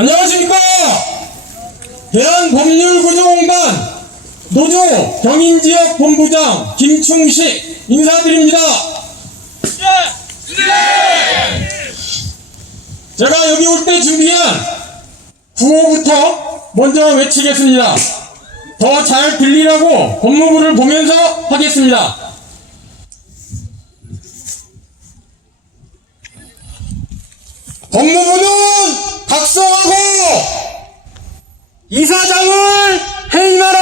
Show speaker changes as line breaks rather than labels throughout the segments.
안녕하십니까? 대한법률구조공단 노조 경인지역 본부장 김충식 인사드립니다. 제가 여기 올 때 준비한 구호부터 먼저 외치겠습니다. 더 잘 들리라고 법무부를 보면서 하겠습니다. 법무부는 이사장을 해임하라.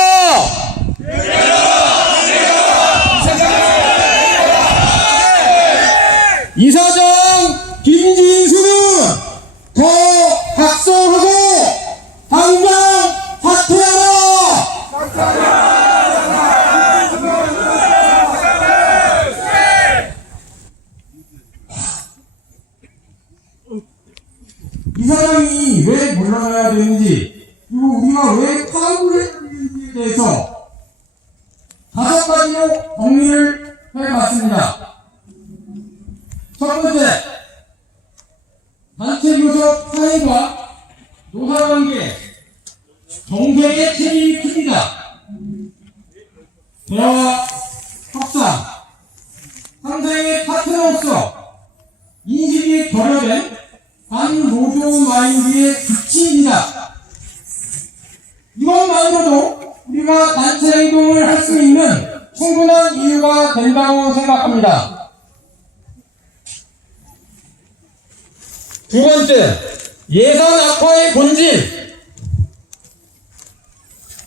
이사장 김진수는 더 각성하고 당장 사퇴하라. 이 사람이 왜 물러나야 되는지, 그리고 우리가 왜 파업을 해야 되는지에 대해서 다섯 가지로 정리를 해봤습니다. 첫 번째, 단체 교섭 사회과 노사관계, 정세의 책임이 큽니다. 대화, 협상, 상생의 파트너로서 인식이 결여된 반노조 마인드의 극치입니다. 이것만으로도 우리가 단체 행동을 할 수 있는 충분한 이유가 된다고 생각합니다. 두 번째, 예산 악화의 본질.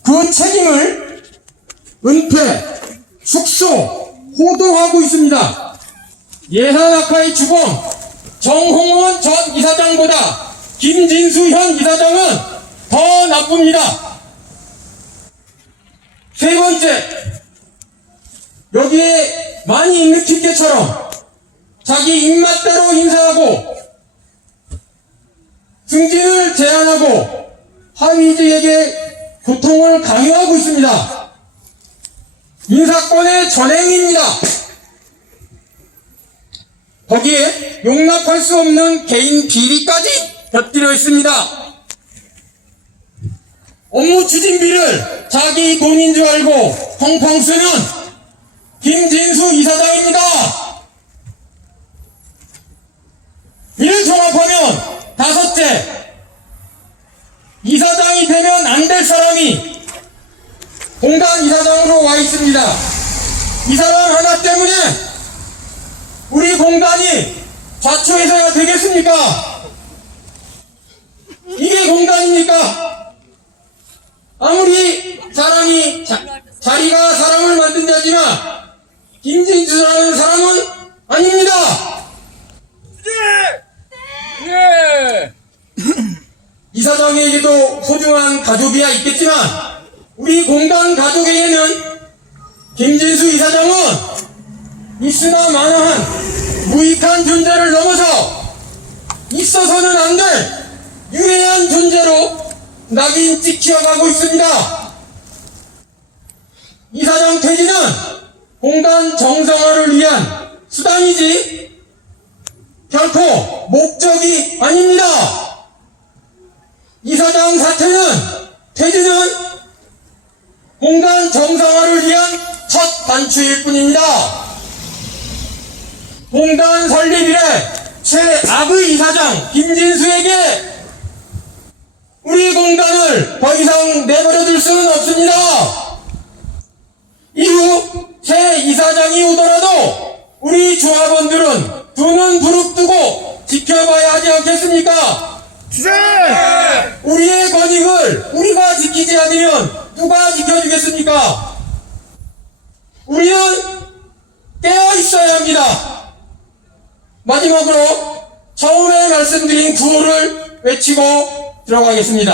그 책임을 은폐, 축소, 호도하고 있습니다. 예산 악화의 주범, 정홍원 전 이사장보다 김진수 현 이사장은 더 나쁩니다. 세 번째, 여기에 많이 있는 핑계처럼 자기 입맛대로 인사하고 승진을 제한하고 하위직에게 고통을 강요하고 있습니다. 인사권의 전행입니다. 거기에 용납할 수 없는 개인 비리까지 곁들여 있습니다. 업무 추진비를 자기 돈인 줄 알고 펑펑 쓰는 김진수 이사장입니다. 이를 종합하면 다섯째, 이사장이 되면 안 될 사람이 공단 이사장으로 와 있습니다. 이 사람 하나 때문에 우리 공단이 좌초해서야 되겠습니까? 이게 공단입니까? 아무리 사람이 자, 자리가 사람을 만든 자지만 김진수라는 사람은 아닙니다.
예!
이 사장에게도 소중한 가족이야 있겠지만 우리 공단 가족에게는 김진수 이사장은 있으나 마나한 무익한 존재를 넘어서 있어서는 안 될 유해한 존재로 낙인 찍혀가고 있습니다. 이사장 퇴진은 공단 정상화를 위한 수단이지 결코 목적이 아닙니다. 이사장 사퇴는 퇴진은 공단 정상화를 위한 첫 단추일 뿐입니다. 공단 설립 이래 최악의 이사장 김진수에게 우리 공단을 더 이상 내버려둘 수는 없습니다. 이후 새 이사장이 오더라도 우리 조합원들은 두 눈 부릅뜨고 지켜봐야 하지 않겠습니까?
주제!
우리의 권익을 우리가 지키지 않으면 누가 지켜주겠습니까? 우리는 깨어 있어야 합니다. 마지막으로 처음에 말씀드린 구호를 외치고 들어가겠습니다.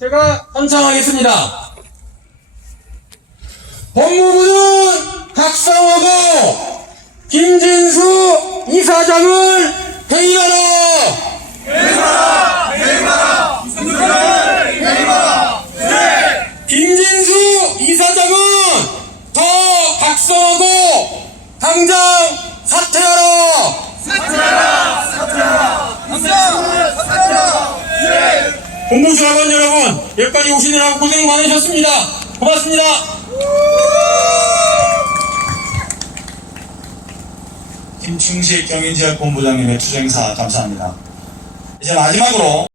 제가 선창하겠습니다. 법무부는 각성하고 김진수 이사장을 해임하라! 김진수 이사장은 더 각성하고 당장 사퇴하라! 공무조합원 여러분 여기까지 오시느라고 고생 많으셨습니다. 고맙습니다.
김충식 경인지역본부장님의 투쟁사 감사합니다. 이제 마지막으로